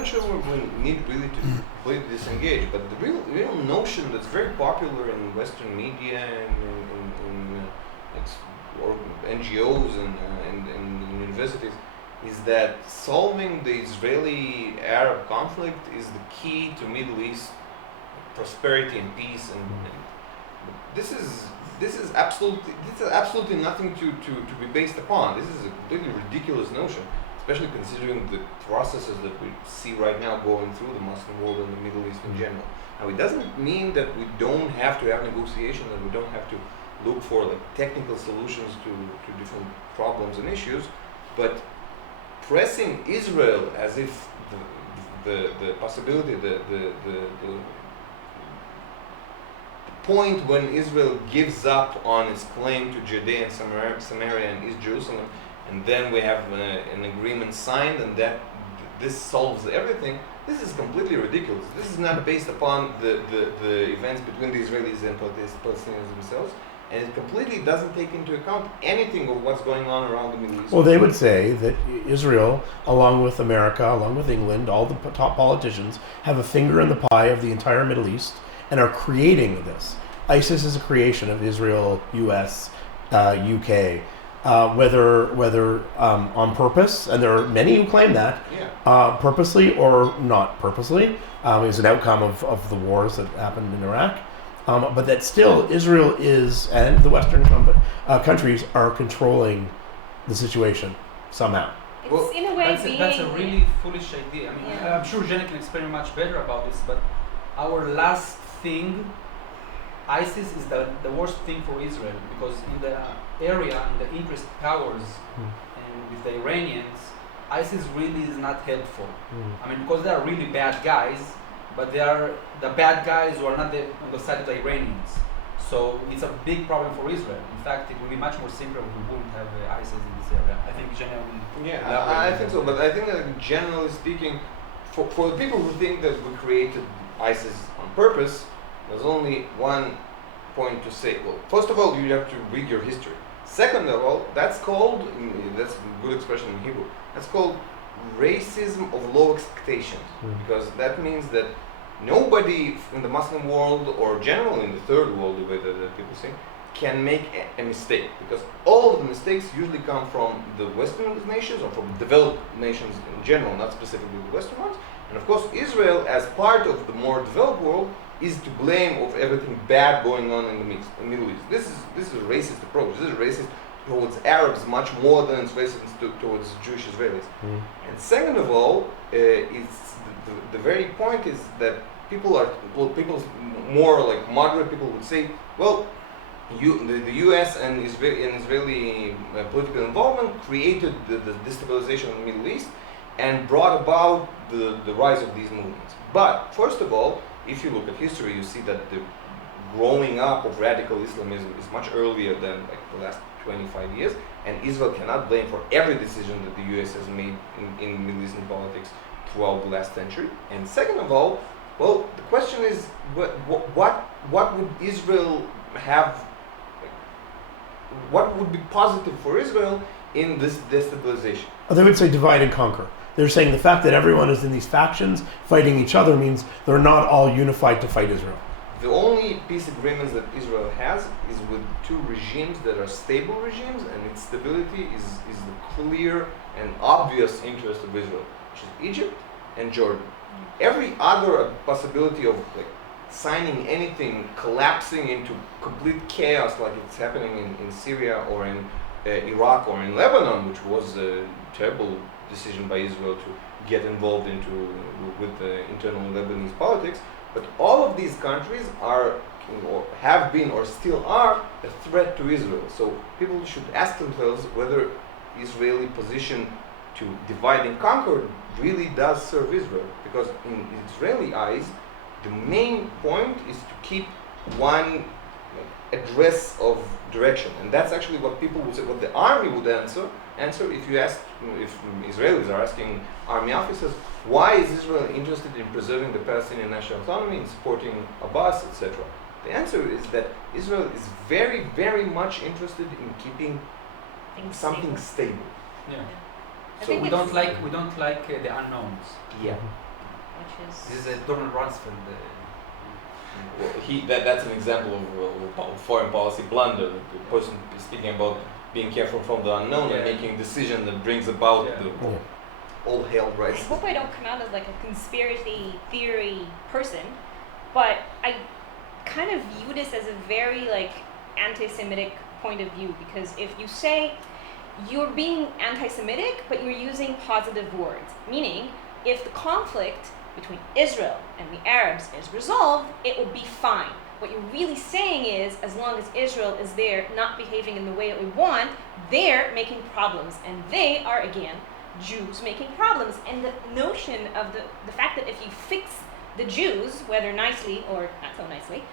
not sure we need really to completely disengage, but the real notion that's very popular in Western media and or NGOs and universities is that solving the Israeli-Arab conflict is the key to Middle East prosperity and peace, and this is absolutely nothing to be based upon. This is a completely ridiculous notion, especially considering the processes that we see right now going through the Muslim world and the Middle East in general. Now, it doesn't mean that we don't have to have negotiations and we don't have to look for like technical solutions to different problems and issues, but pressing Israel as if the possibility, the point when Israel gives up on its claim to Judea and Samaria and East Jerusalem, and then we have an agreement signed and that this solves everything, this is completely ridiculous. This is not based upon the events between the Israelis and Palestinians themselves, and it completely doesn't take into account anything of what's going on around the Middle East. Well, they would say that Israel, along with America, along with England, all the top politicians, have a finger in the pie of the entire Middle East and are creating this. ISIS is a creation of Israel, U.S., UK, whether on purpose, and there are many who claim that, purposely or not purposely, is an outcome of the wars that happened in Iraq. But that still Israel is, and the Western countries are controlling the situation somehow. It's in a way that's a really foolish idea. I mean, I'm sure Jenna can explain much better about this, but our last thing, ISIS is the worst thing for Israel, because in the area, in the interest powers, and with the Iranians, ISIS really is not helpful. I mean, because they are really bad guys, but they are the bad guys who are not on the side of the Iranians. So it's a big problem for Israel. In fact, it would be much more simpler if we wouldn't have ISIS in this area. I think Jenna will. Yeah, I think so. But I think that generally speaking, for the people who think that we created ISIS on purpose, there's only one point to say. Well, first of all, you have to read your history. Second of all, that's a good expression in Hebrew. That's called racism of low expectations, because that means that nobody in the Muslim world, or generally in the third world, the way that people say, can make a mistake, because all of the mistakes usually come from the Western nations or from developed nations in general, not specifically the Western ones. And of course, Israel, as part of the more developed world, is to blame of everything bad going on in the Middle East. This is a racist approach. This is racist towards Arabs much more than it's racist towards Jewish Israelis. And second of all, it's the very point is that people more like moderate people would say, well, the U.S. and Israeli political involvement created the destabilization of the Middle East and brought about the rise of these movements. But first of all, if you look at history, you see that the growing up of radical Islamism is much earlier than like the last 25 years, and Israel cannot blame for every decision that the U.S. has made in Middle Eastern politics throughout the last century. And second of all, well, the question is, what would Israel have? What would be positive for Israel in this destabilization? They would say divide and conquer. They're saying the fact that everyone is in these factions fighting each other means they're not all unified to fight Israel. The only peace agreements that Israel has is with two regimes that are stable regimes, and its stability is the clear and obvious interest of Israel, which is Egypt and Jordan. Every other possibility of like signing anything collapsing into complete chaos like it's happening in Syria or in Iraq or in Lebanon, which was a terrible decision by Israel to get involved with the internal Lebanese politics. But all of these countries are, or have been, or still are, a threat to Israel. So people should ask themselves whether Israeli position to divide and conquer really does serve Israel. Because in Israeli eyes, the main point is to keep one address of direction. And that's actually what people would say, what the army would answer if you ask, if Israelis are asking army officers, why is Israel interested in preserving the Palestinian national autonomy and supporting Abbas, etc.? The answer is that Israel is very, very much interested in keeping something stable. Yeah. So we don't like the unknowns. Yeah. which is... This is Donald Rumsfeld. Well, that's an example of foreign policy blunder. The person is speaking about being careful from the unknown and making a decision that brings about the all hell I rights. hope I don't come out as like a conspiracy theory person, but I kind of view this as a very like anti-Semitic point of view, because if you say you're being anti-Semitic but you're using positive words, meaning if the conflict between Israel and the Arabs is resolved, it would be fine. What you're really saying is, as long as Israel is there not behaving in the way that we want, they're making problems, and they are again Jews making problems. And the notion of the fact that if you fix the Jews, whether nicely or not so nicely,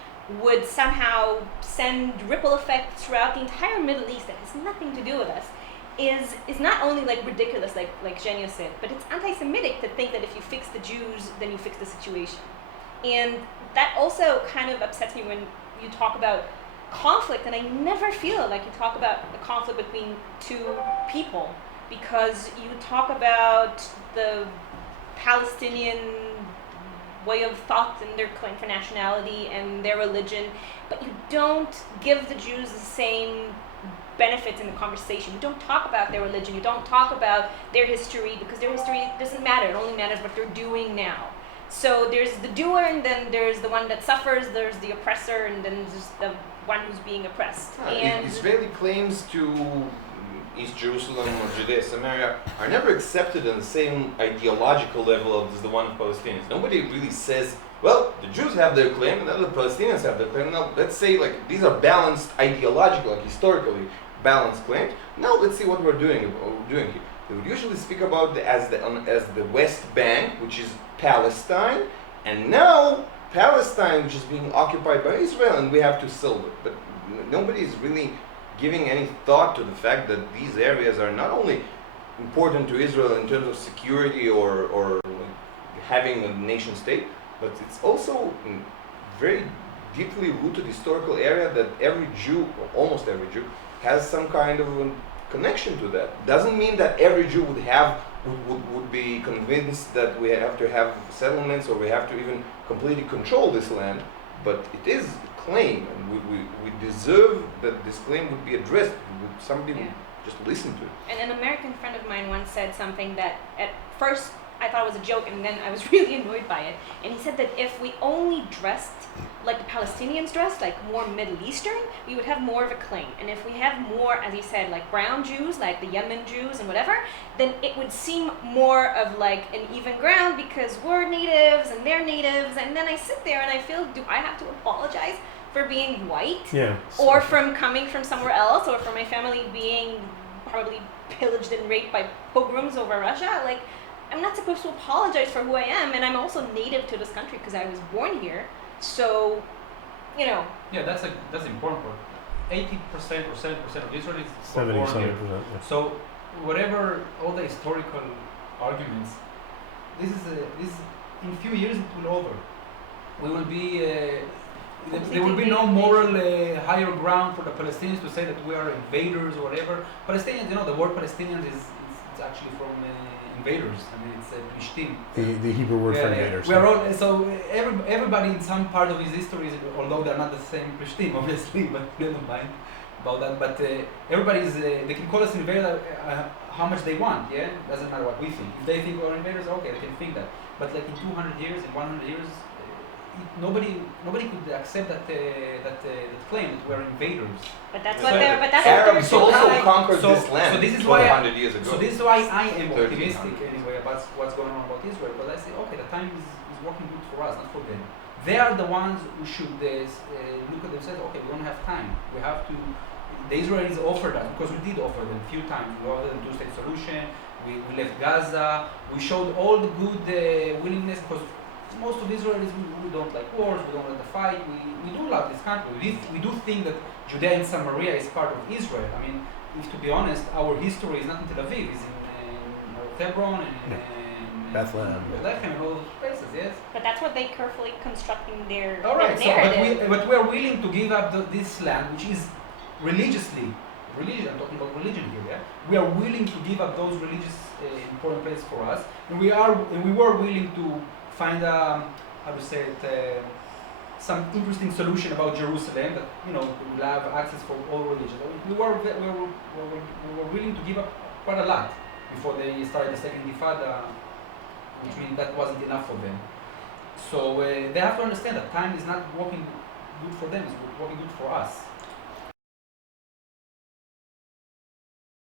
would somehow send ripple effects throughout the entire Middle East that has nothing to do with us, is not only like ridiculous, like Zhenya said, but it's anti-Semitic to think that if you fix the Jews, then you fix the situation. And that also kind of upsets me when you talk about conflict, and I never feel like you talk about the conflict between two people, because you talk about the Palestinian way of thought and their claim for nationality and their religion, but you don't give the Jews the same benefits in the conversation. You don't talk about their religion, you don't talk about their history, because their history doesn't matter, it only matters what they're doing now. So there's the doer, and then there's the one that suffers, there's the oppressor, and then there's the one who's being oppressed. And Israeli claims to East Jerusalem or Judea, Samaria are never accepted on the same ideological level as the one of Palestinians. Nobody really says, well, the Jews have their claim and the Palestinians have their claim. Now, let's say like these are balanced ideological, like historically balanced claims. Now let's see what we're doing here. They would usually speak about as the West Bank, which is Palestine, and now Palestine, which is being occupied by Israel, and we have to sell it. But nobody is really giving any thought to the fact that these areas are not only important to Israel in terms of security or having a nation state, but it's also a very deeply rooted historical area that every Jew, or almost every Jew, has some kind of a connection to that. Doesn't mean that every Jew would be convinced that we have to have settlements or we have to even completely control this land, but it is a claim, and we deserve that this claim would be addressed. Somebody would just listen to it. And an American friend of mine once said something that at first I thought it was a joke, and then I was really annoyed by it. And he said that if we only dressed like the Palestinians dressed, like more Middle Eastern, we would have more of a claim. And if we have more, as he said, like brown Jews, like the Yemen Jews and whatever, then it would seem more of like an even ground, because we're natives and they're natives. And then I sit there and I feel, do I have to apologize for being white? Yeah. Or from coming from somewhere else, or for my family being probably pillaged and raped by pogroms over Russia? Like, I'm not supposed to apologize for who I am, and I'm also native to this country because I was born here. So, you know. Yeah, that's important part. 80% or 7% of Israelis were 70, born here. 70%, yeah. So, whatever all the historical arguments, this in a few years it will over. We will be. There will be no moral higher ground for the Palestinians to say that we are invaders or whatever. Palestinians, the word Palestinians is actually from invaders. I mean, it's Plishtim. The Hebrew word for invaders. We are all, so everybody in some part of his history, although they're not the same Plishtim, obviously, but never mind about that. But everybody is, they can call us invaders how much they want, yeah? Doesn't matter what we think. If they think we're invaders, okay, they can think that. But like in 200 years, in 100 years, nobody could accept that claim that we're invaders. But that's So what they're. But that's Arabs what they're also conquered this land. So this is why 100 years ago. So this is why I am 1300 optimistic years. anyway about what's going on about Israel. But I say, okay, the time is working good for us, not for them. They are the ones who should look at themselves. Okay, we don't have time. We have to. The Israelis offered us, because we did offer them a few times. We offered them two-state solution. We left Gaza. We showed all the good willingness, because most of Israelis, we don't like wars, we don't like the fight, we do love this country. We do think that Judea and Samaria is part of Israel. I mean, if to be honest, our history is not in Tel Aviv, it's in Hebron and in Bethlehem. Bethlehem and all those places, yes? But that's what they carefully constructing their, All right, their narrative. but we are willing to give up this land, which is religion, I'm talking about religion here, yeah? We are willing to give up those religious important places for us, and we were willing to find how to say it, some interesting solution about Jerusalem that will have access for all religions. We were willing to give up quite a lot before they started the second Intifada, which means that wasn't enough for them. So they have to understand that time is not working good for them; it's working good for us.